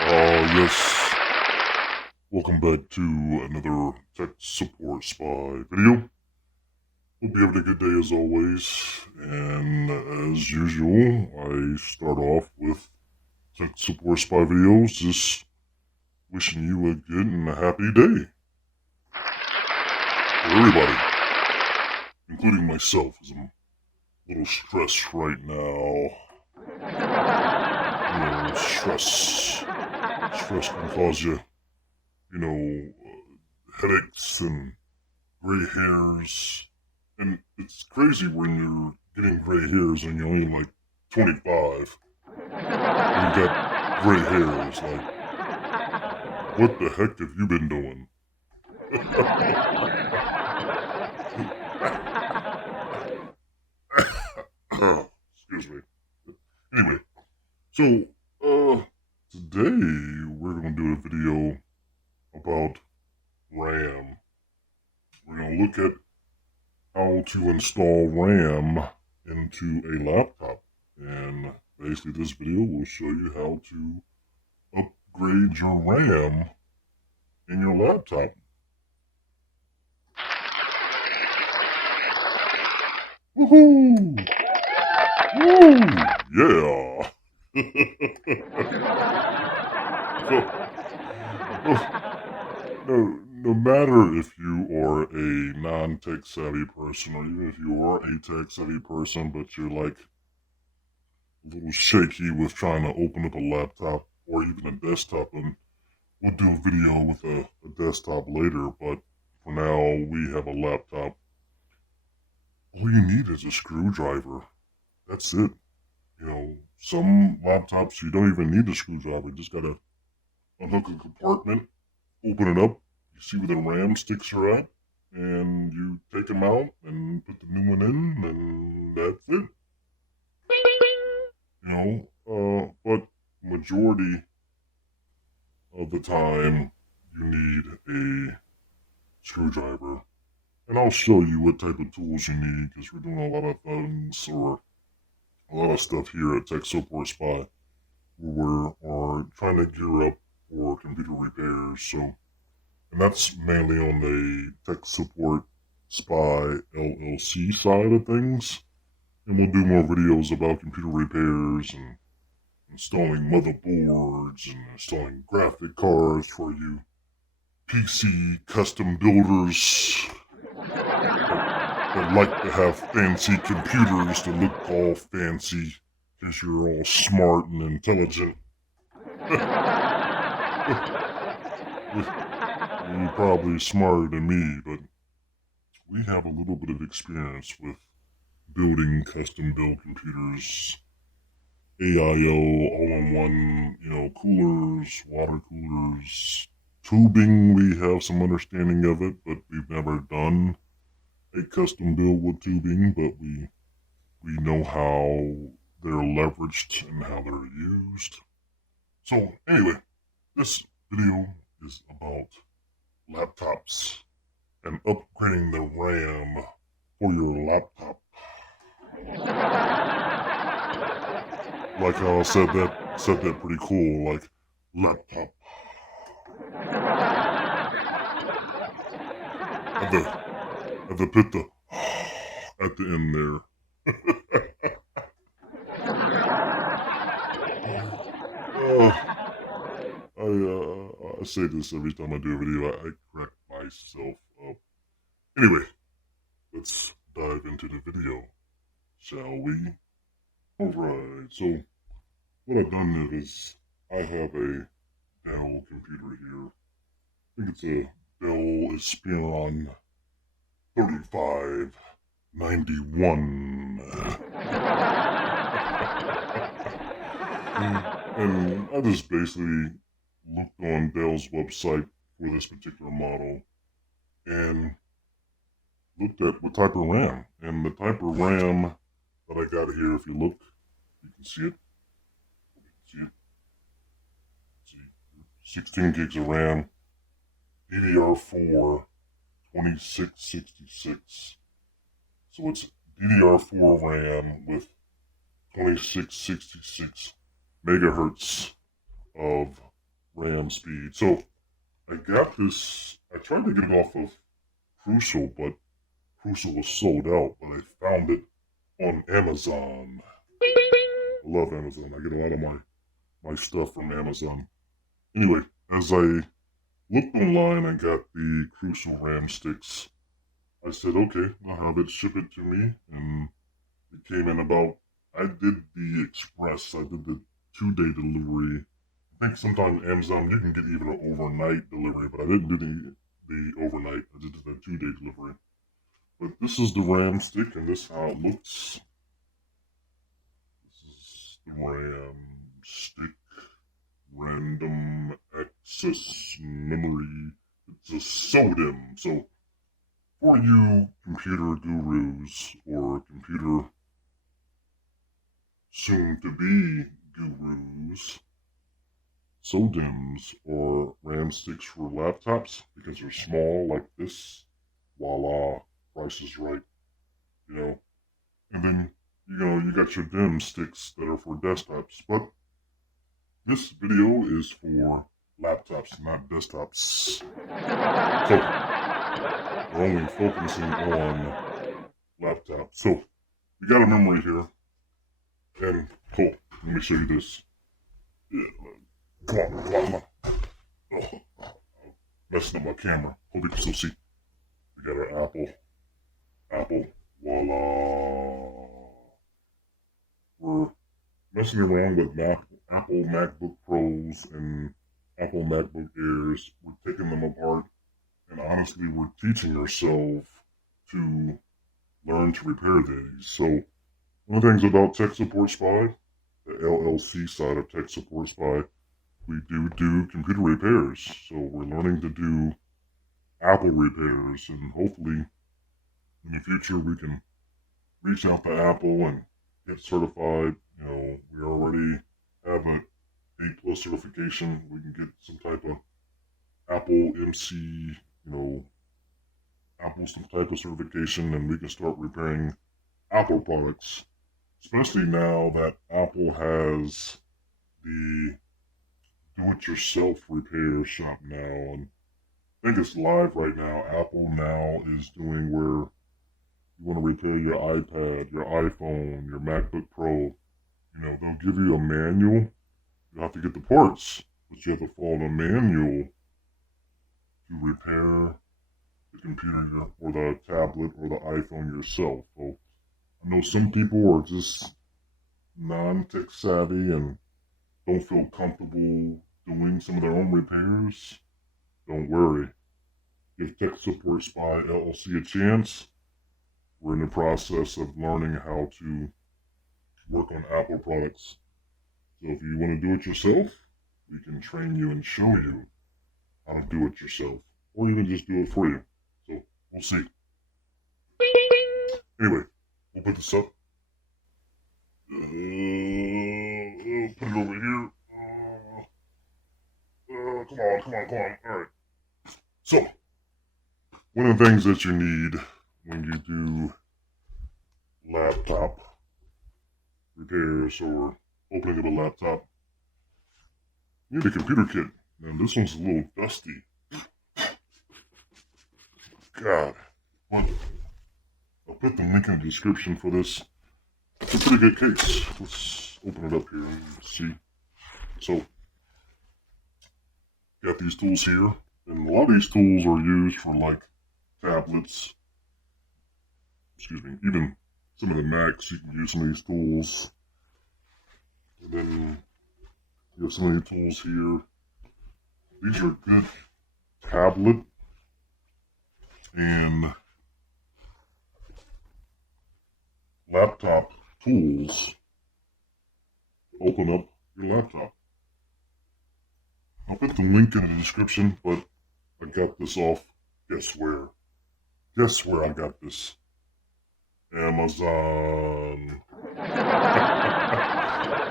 Yes, welcome back to another Tech Support Spy video. Hope you're having a good day as always, and as usual, I start off with Tech Support Spy videos, just wishing you a good and a happy day. For everybody, including myself, as I'm a little stressed right now. Stress can cause you, headaches and gray hairs. And it's crazy when you're getting gray hairs and you're only like 25 and you got gray hairs. Like, what the heck have you been doing? Excuse me. Anyway, so, today we're going to do a video about RAM. We're going to look at how to install RAM into a laptop. And basically this video will show you how to upgrade your RAM in your laptop. Woohoo! Woo! Yeah! No matter if you are a non-tech savvy person or even if you are a tech savvy person but you're like a little shaky with trying to open up a laptop or even a desktop, and we'll do a video with a desktop later, but for now we have a laptop. All you need is a screwdriver. That's it. Some laptops you don't even need a screwdriver. You just gotta unhook a compartment, open it up, you see where the RAM sticks are at, and you take them out and put the new one in, and that's it. But majority of the time you need a screwdriver. And I'll show you what type of tools you need, because we're doing a lot of things, or a lot of stuff here at TekSupportSpy. We are trying to gear up for computer repairs, and that's mainly on the TekSupportSpy LLC side of things. And we'll do more videos about computer repairs and installing motherboards and installing graphic cards for you PC custom builders that like to have fancy computers that look all fancy because you're all smart and intelligent. You're probably smarter than me, but we have a little bit of experience with building custom build computers, AIO, all-in-one, coolers, water coolers, tubing. We have some understanding of it, but we've never done a custom build with tubing, but we know how they're leveraged and how they're used. So anyway, this video is about laptops and upgrading the RAM for your laptop. Like how I said that pretty cool, like laptop. Have to put the at the end there. I say this every time I do a video. I correct myself up. Anyway, let's dive into the video, shall we? Alright, so what I've done is I have a Dell computer here. I think it's a Dell Inspiron 3591. And I just basically looked on Dell's website for this particular model and looked at what type of RAM. And the type of RAM that I got here, if you look, you can see it. See, 16 gigs of RAM, DDR4, 2666. So it's DDR4 RAM with 2666 megahertz of RAM speed. So I got this. I tried to get it off of Crucial, but Crucial was sold out. But I found it on Amazon. I love Amazon. I get a lot of my stuff from Amazon. Anyway, as I looked online and got the Crucial RAM sticks, I said, okay, I'll have it, ship it to me, and it came in about, I did the express, I did the 2-day delivery. I think sometimes Amazon, you can get even an overnight delivery, but I didn't do the overnight, I just did the 2-day delivery. But this is the RAM stick, and this is how it looks. This is the RAM stick, random access memory. It's a SODIMM, so for you computer gurus or computer soon-to-be gurus, SODIMMs are RAM sticks for laptops because they're small like this. Voila, price is right, you know. And then, you got your DIMM sticks that are for desktops. But this video is for laptops, not desktops. So, we're only focusing on laptops. So, we got a memory here. And, cool, let me show you this. Yeah, come on. Oh, messing up my camera. Hope you can still see. We got our Apple, voila. We're messing around with Apple MacBook Pros and Apple MacBook Airs. We're taking them apart, and honestly, we're teaching ourselves to learn to repair these. So, one of the things about TekSupportSpy, the LLC side of TekSupportSpy, we do computer repairs. So we're learning to do Apple repairs, and hopefully in the future we can reach out to Apple and get certified. We already have an A+ certification. We can get some type of Apple MC, Apple some type of certification, and we can start repairing Apple products. Especially now that Apple has the do-it-yourself repair shop now, and I think it's live right now. Apple now is doing where you want to repair your iPad, your iPhone, your MacBook Pro. They'll give you a manual. You have to get the parts, but you have to follow the manual to repair the computer or the tablet or the iPhone yourself. So I know some people are just non-tech savvy and don't feel comfortable doing some of their own repairs. Don't worry. Give TekSupportSpy LLC a chance. We're in the process of learning how to work on Apple products. So if you want to do it yourself, we can train you and show you how to do it yourself. Or even just do it for you. So we'll see. Anyway, we'll put this up. Put it over here. Come on. Alright. So, one of the things that you need when you do laptop repairs or opening of a laptop, you need a computer kit. Now, this one's a little dusty. God. But I'll put the link in the description for this. It's a pretty good case. Let's open it up here and see. So, got these tools here. And a lot of these tools are used for like tablets. Even some of the Macs, you can use some of these tools. And then you have some of the tools here. These are good tablet and laptop tools. Open up your laptop. I'll put the link in the description, but I got this off, guess where? Guess where I got this? Amazon.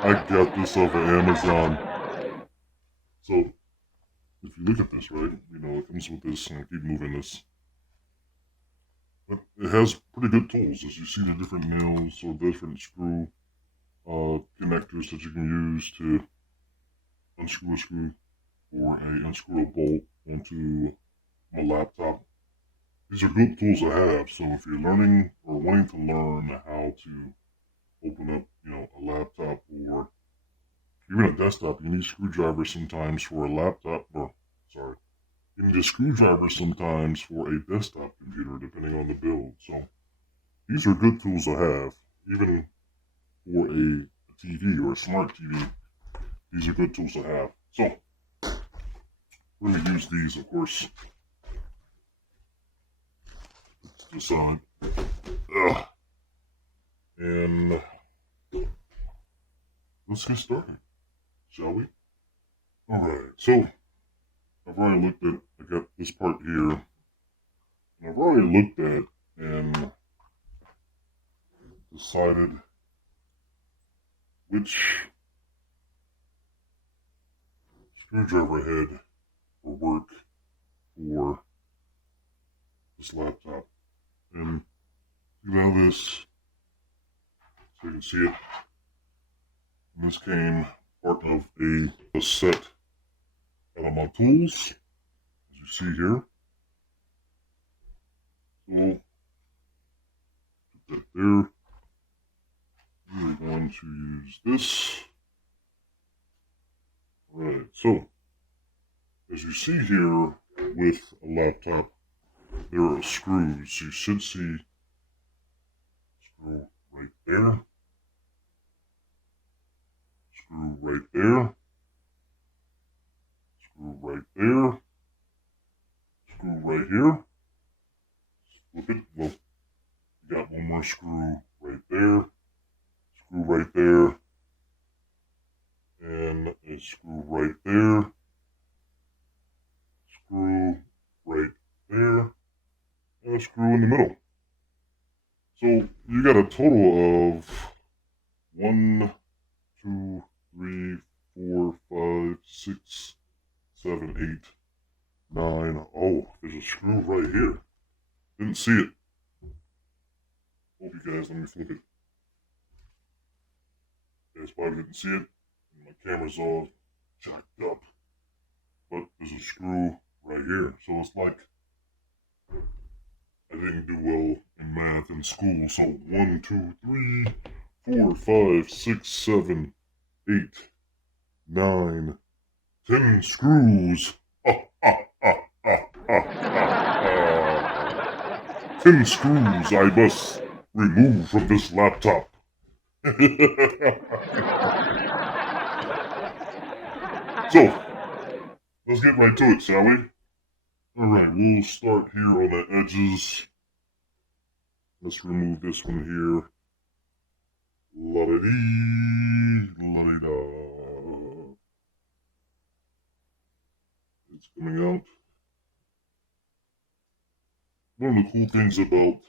I got this off of Amazon. So, if you look at this, right, it comes with this, and I'll keep moving this. But it has pretty good tools, as you see the different nails or different screw connectors that you can use to unscrew a screw. or unscrew a bolt onto my laptop. These are good tools to have. So if you're learning or wanting to learn how to open up, a laptop or even a desktop, you need screwdrivers sometimes for a laptop, you need a screwdriver sometimes for a desktop computer, depending on the build. So these are good tools to have, even for a TV or a smart TV. These are good tools to have. So we're going to use these, of course, to the side. And let's get started, shall we? Alright, so I've already looked at, I got this part here, and I've already looked at and decided which screwdriver head will work for this laptop. And you have this, so you can see it. And this came part of a set out of my tools, as you see here. So put that there. We're going to use this. Alright, so as you see here with a laptop, there are screws. You should see screw right there, screw right there, screw right there, screw right here. Flip it. Well, you got one more screw right there, screw right there, and a screw right there, screw right there, and a screw in the middle. So you got a total of 1, 2, 3, 4, 5, 6, 7, 8, 9. Oh, there's a screw right here. Didn't see it. Hope you guys, let me flip it. You guys probably didn't see it. My camera's all jacked up. But there's a screw right here. So it's like I didn't do well in math in school. So 1, 2, 3, 4, 5, 6, 7, 8, 9, 10 screws. 10 screws I must remove from this laptop. So, let's get right to it, shall we? Alright, we'll start here on the edges. Let's remove this one here. La-da-dee, la-da-da. It's coming out. One of the cool things about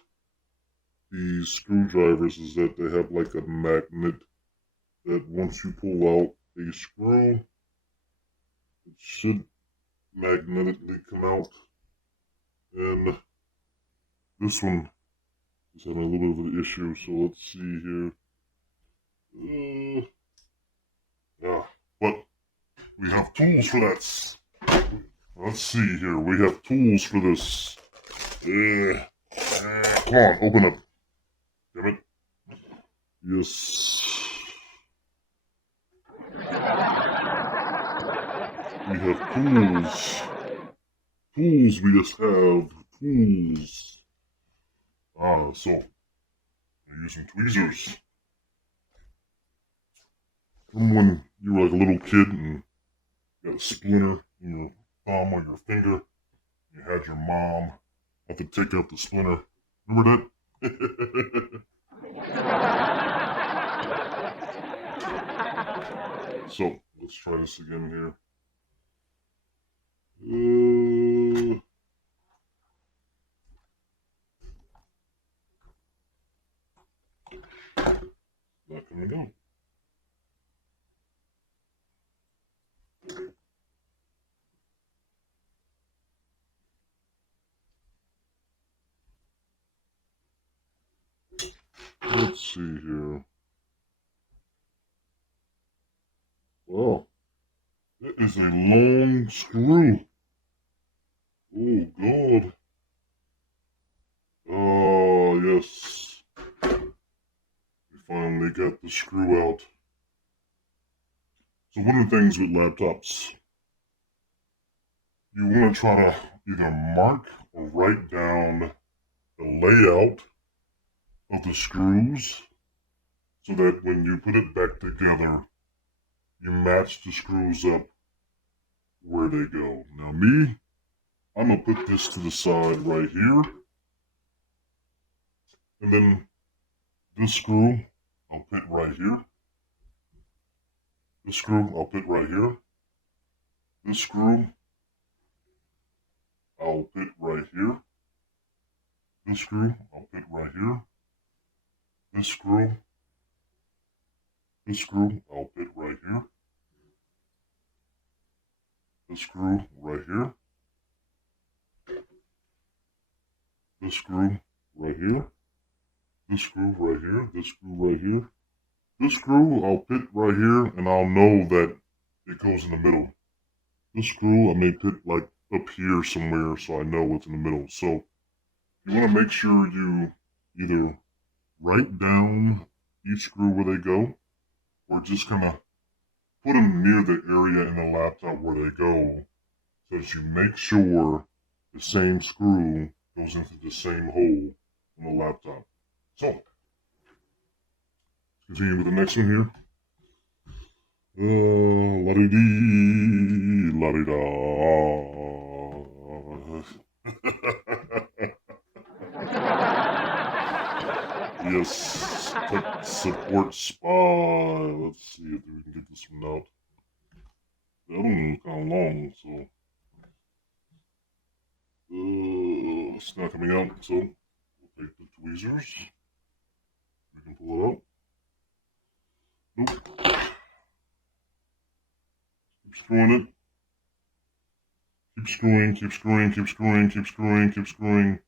these screwdrivers is that they have like a magnet that once you pull out a screw, it should magnetically come out. And this one is having a little bit of an issue, so let's see here. Yeah, but we have tools for that. Let's see here. We have tools for this. Come on, open up. Damn it. Yes. We have tools. Tools, we just have tools. So, I use some tweezers. Remember when you were like a little kid and you got a splinter in your thumb or your finger? You had your mom have to take out the splinter. Remember that? So, let's try this again here. Not coming out. Let's see here. Well, That is a long screw. Oh, God. Oh, yes. We finally got the screw out. So one of the things with laptops, you want to try to either mark or write down the layout of the screws so that when you put it back together, you match the screws up where they go. Now me, I'm going to put this to the side right here. And then this screw, I'll put right here. This screw, I'll put right here. This screw, I'll put right here. This screw, I'll put right here. This screw, I'll put right here. This screw right here. This screw right here. This screw right here. This screw right here. This screw I'll put right here, and I'll know that it goes in the middle. This screw I may put like up here somewhere so I know what's in the middle. So you want to make sure you either write down each screw where they go, or just kind of put them near the area in the laptop where they go, so that you make sure the same screw goes into the same hole on the laptop. So, let's continue with the next one here. La-dee-dee, la-dee-da. Yes, TekSupportSpy. Let's see if we can get this one out. That one is kind of long, so it's not coming out. So we'll take the tweezers. We can pull it out. Nope. Keep screwing it. Keep screwing, keep screwing, keep screwing, keep screwing, keep screwing.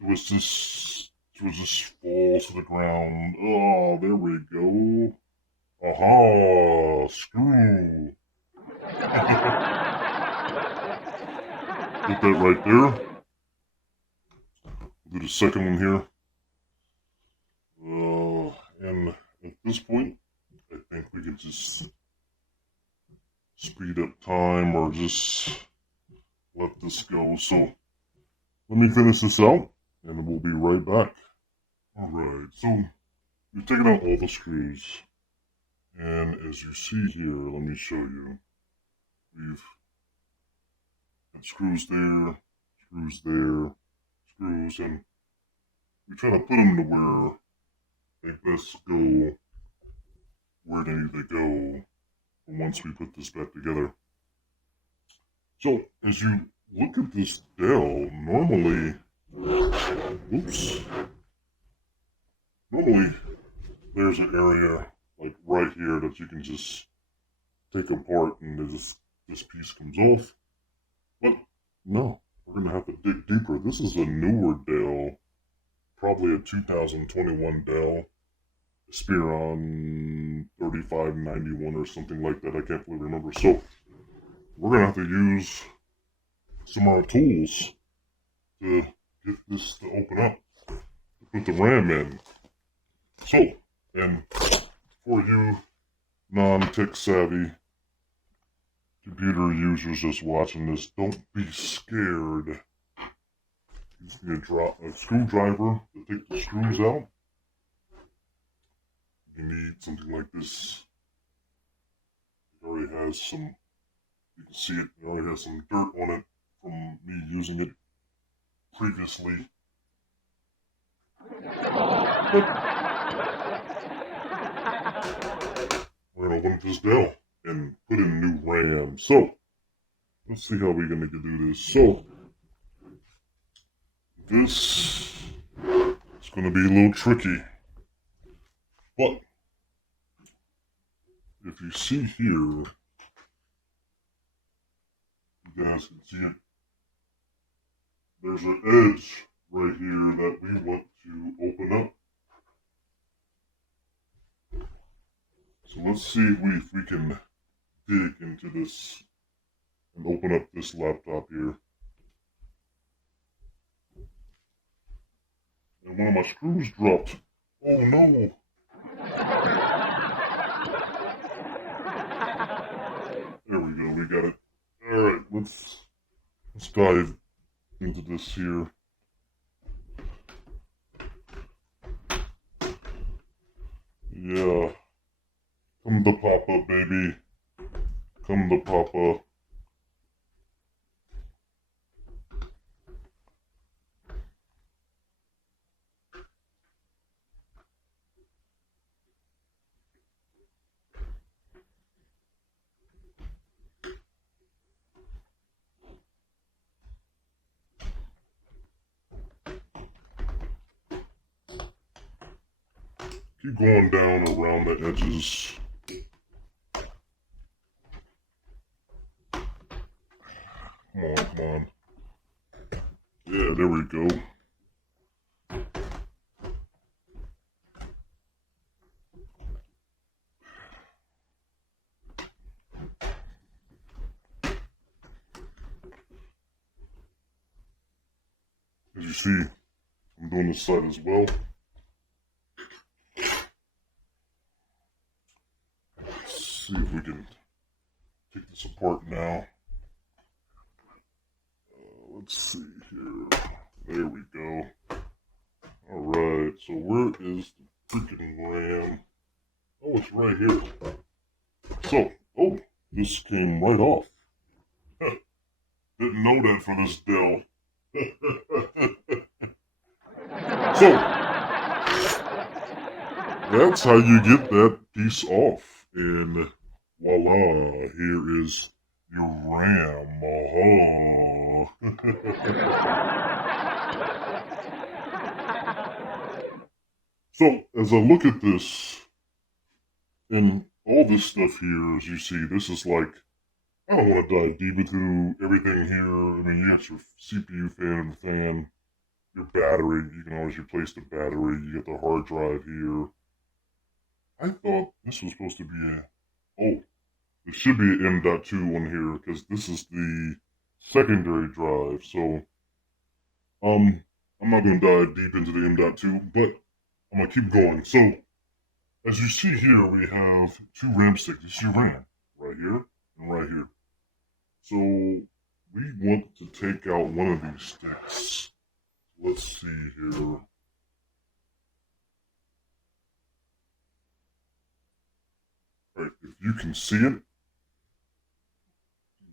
It was just falls to the ground. Oh, there we go. Aha, screw. Put that right there. We'll do the second one here. And at this point, I think we can just speed up time or just let this go. So let me finish this out and we'll be right back. Alright, so we've taken out all the screws. And as you see here, let me show you. We've got screws there, screws there, screws, and we try to put them to where they best go, where they need to go once we put this back together. So, as you look at this dell, normally there's an area like right here that you can just take apart and this piece comes off. But no, we're going to have to dig deeper. This is a newer Dell, probably a 2021 Dell, Spiron 3591 or something like that. I can't really remember. So we're going to have to use some of our tools to get this to open up, to put the RAM in. So, and for you non-tech savvy computer users just watching this, don't be scared. You just need a screwdriver to take the screws out. You need something like this. It already has some, you can see it, it already has some dirt on it from me using it previously. But we're going to open this Dell and put in new RAM. So, let's see how we're going to do this. So, this is going to be a little tricky. But, if you see here, you guys can see it. There's an edge right here that we want to open up. So let's see if we can dig into this and open up this laptop here. And one of my screws dropped. Oh no! There we go, we got it. Alright, let's dive into this here. Yeah. Come to Papa, baby. Come to Papa. Keep going down around the edges. Come on, come on. Yeah, there we go. As you see, I'm doing this side as well. Let's see if we can take this apart now. Let's see here. There we go. Alright, so where is the freaking RAM? Oh, it's right here. So, oh, this came right off. Didn't know that for this Dell. So, that's how you get that piece off. And voila, here is your RAM. So, as I look at this, and all this stuff here, as you see, this is like, I don't want to dive deep into everything here. I mean, you got your CPU fan, your battery, you can always replace the battery, you get the hard drive here. I thought this was supposed to be there should be an M.2 on here, because this is the secondary drive, so, I'm not going to dive deep into the M.2, but I'm going to keep going. So, as you see here, we have two RAM sticks. You see RAM right here and right here. So, we want to take out one of these sticks. Let's see here. Alright, if you can see it,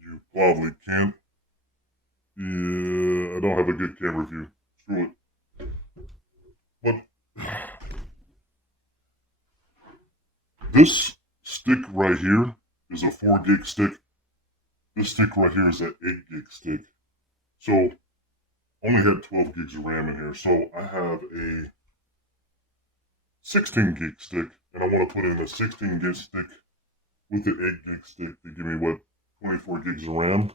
you probably can't. Yeah, I don't have a good camera view. Screw it. But this stick right here is a 4 gig stick. This stick right here is an 8 gig stick. So, only had 12 gigs of RAM in here. So, I have a 16 gig stick, and I want to put in a 16 gig stick with the 8 gig stick to give me, what, 24 gigs of RAM.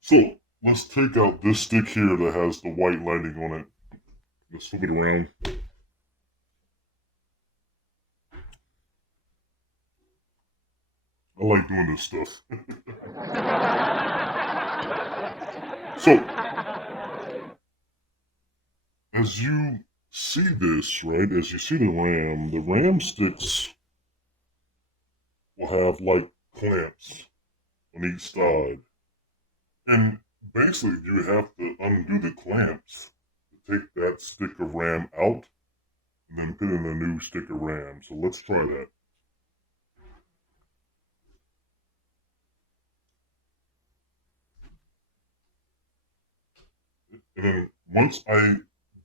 So, let's take out this stick here that has the white lighting on it. Let's flip it around. I like doing this stuff. So, as you see this, right, as you see the RAM sticks will have, like, clamps on each side. And basically, you have to undo the clamps to take that stick of RAM out and then put in a new stick of RAM. So let's try that. And then once I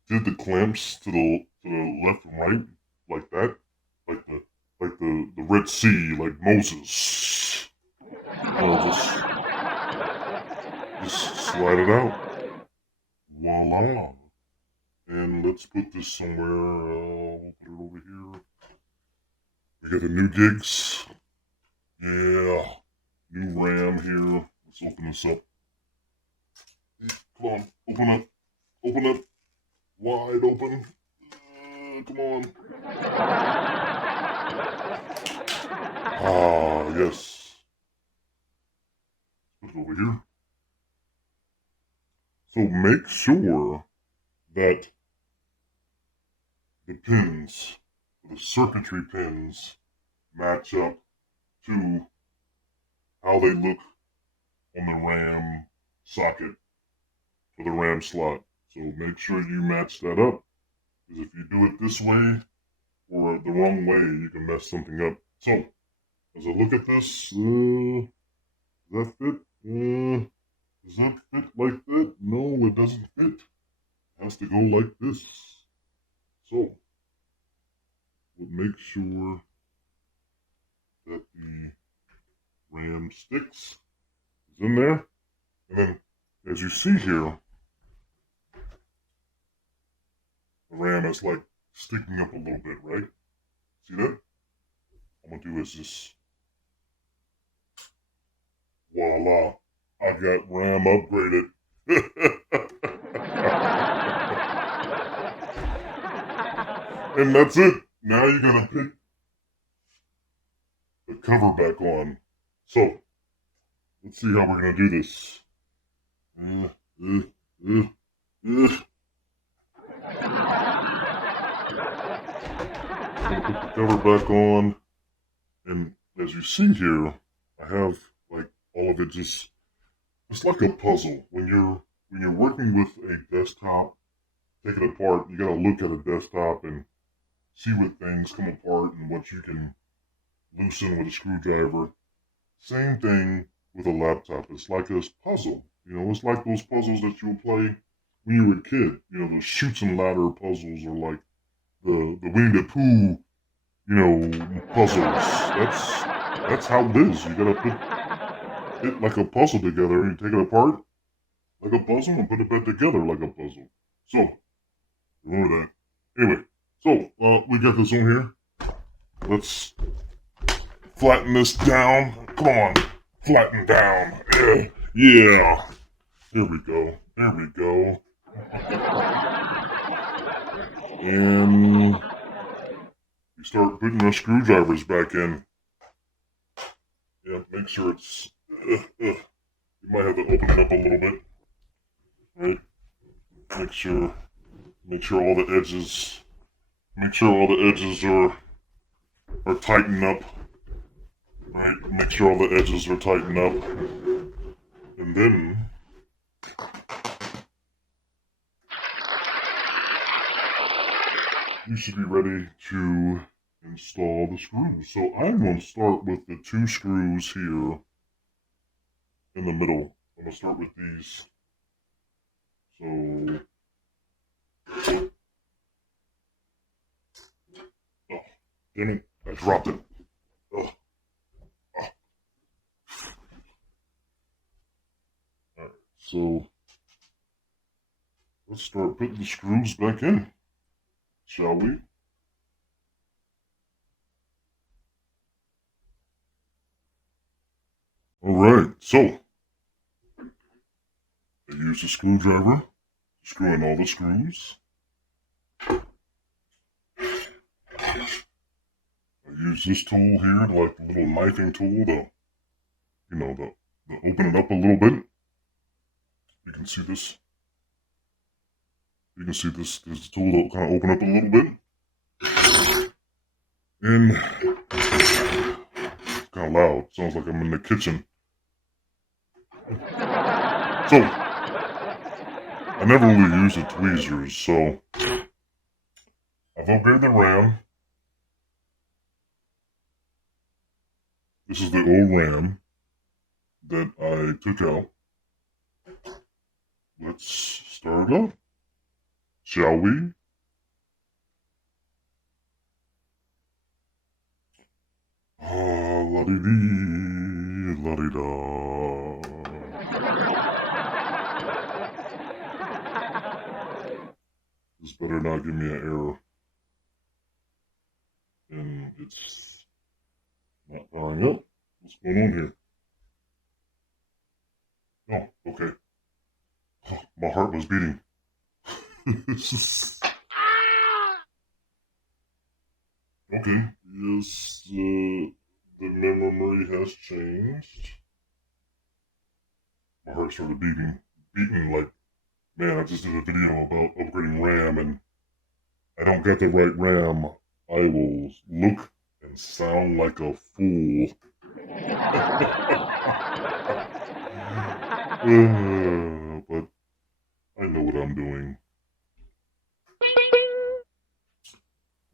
did the clamps to the left and right, like that, like the Red Sea, like Moses, I'll just slide it out. Voila. And let's put this somewhere. We'll put it over here. We got the new gigs. Yeah. New RAM here. Let's open this up. Come on. Open up. Open up. Wide open. Come on. Ah, yes. put it over here. So make sure that the pins, the circuitry pins, match up to how they look on the RAM socket for the RAM slot. So make sure you match that up, because if you do it this way or the wrong way, you can mess something up. So as I look at this, does that fit? Does that fit like that? No, it doesn't fit. It has to go like this. So we'll make sure that the RAM sticks is in there. And then, as you see here, the RAM is like sticking up a little bit, right? See that? All I'm gonna do is just, voila, I got RAM upgraded. And that's it. Now you gotta pick the cover back on. So, let's see how we're gonna do this. Put the cover back on, and as you see here, I have like all of it just, it's like a puzzle. When you're working with a desktop, take it apart, you gotta look at a desktop and see what things come apart and what you can loosen with a screwdriver. Same thing with a laptop. It's like a puzzle. You know, it's like those puzzles that you'll play when you were a kid. You know, those chutes and ladder puzzles, or like the Winnie the Pooh, you know, puzzles. That's how it is. You gotta put it like a puzzle together, and you take it apart like a puzzle and put it back together like a puzzle. So, remember that. Anyway, so we got this on here. Let's flatten this down. Come on, flatten down. Yeah. There we go. There we go. And you start putting your screwdrivers back in. Yeah, make sure it's. You might have to open it up a little bit. Right. Make sure all the edges. Make sure all the edges are tightened up. Right. Make sure all the edges are tightened up. And then you should be ready to install the screws. So I'm going to start with the 2 screws here in the middle. I'm going to start with these. So, oh, damn it, I dropped it. Oh. Oh. Alright, so let's start putting the screws back in, shall we? Alright, so I use the screwdriver, screw in all the screws. I use this tool here, like the little knifing tool, to open it up a little bit. You can see this. You can see this. There's the tool to kind of open up a little bit. And it's kind of loud. Sounds like I'm in the kitchen. So, I never really use the tweezers, so I've upgraded the RAM. This is the old RAM that I took out. Let's start it up, shall we? La-dee-dee, la-dee-da. This better not give me an error. And it's not powering up. What's going on here? Oh, okay. Oh, my heart was beating. Okay, yes, the memory has changed. my heart started beating like, man, I just did a video about upgrading RAM and I don't get the right RAM. I will look and sound like a fool. But I know what I'm doing.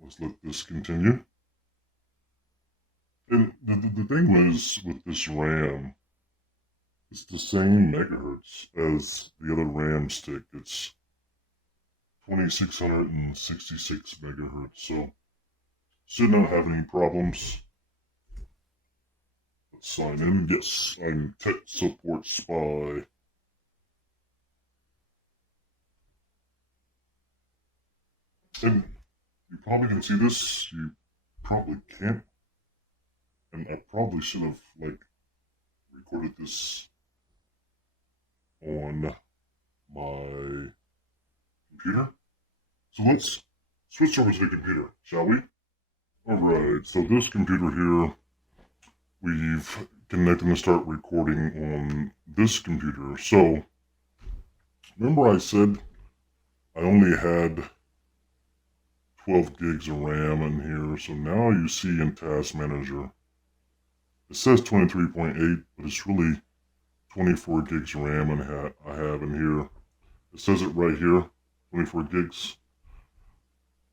Let's let this continue. And the thing is with this RAM, it's the same megahertz as the other RAM stick. It's 2666 megahertz, so should not have any problems. Let's sign in. Yes, I'm TekSupportSpy. And you probably can see this, you probably can't. And I probably should have, recorded this on my computer. So let's switch over to the computer, shall we? Alright, so this computer here, we've connected and start recording on this computer. So, remember I said I only had 12 gigs of RAM in here, so now you see in Task Manager, it says 23.8, but it's really 24 gigs of RAM I have in here. It says it right here, 24 gigs.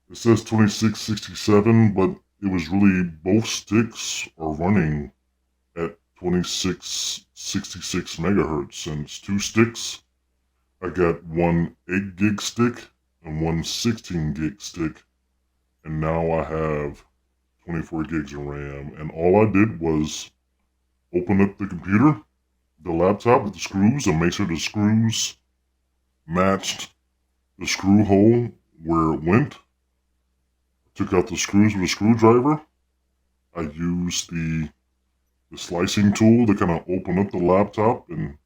It says 2667, but it was really, both sticks are running at 2666 megahertz, and it's two sticks. I got one 8 gig stick and one 16 gig stick, and now I have 24 gigs of RAM, and all I did was open up the computer, the laptop with the screws, and make sure the screws matched the screw hole where it went. Took out the screws with a screwdriver. I used the slicing tool to kind of open up the laptop, and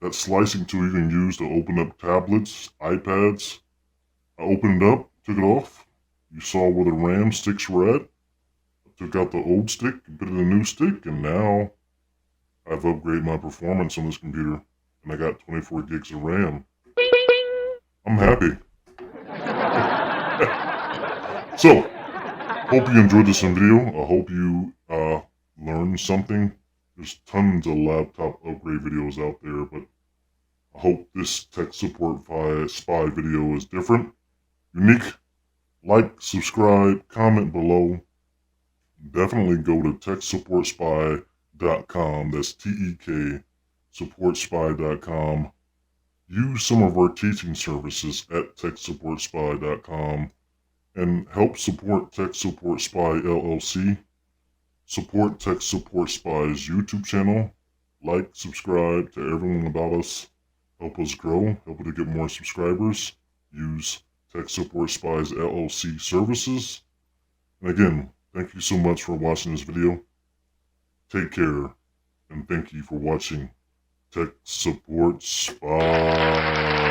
that slicing tool you can use to open up tablets, iPads. I opened it up, took it off. You saw where the RAM sticks were at. I took out the old stick and put in a new stick, and now I've upgraded my performance on this computer, and I got 24 gigs of RAM. I'm happy. So, hope you enjoyed this video. I hope you learned something. There's tons of laptop upgrade videos out there, but I hope this TekSupportSpy video is different, unique. Like, subscribe, comment below. Definitely go to TekSupportSpy.com. That's TEK supportspy.com. Use some of our teaching services at TekSupportSpy.com and help support TekSupportSpy LLC. Support TekSupportSpy's YouTube channel. Like, subscribe to everyone about us. Help us grow. Help us to get more subscribers. Use TekSupportSpy's LLC services. And again, thank you so much for watching this video. Take care, and thank you for watching TekSupportSpy.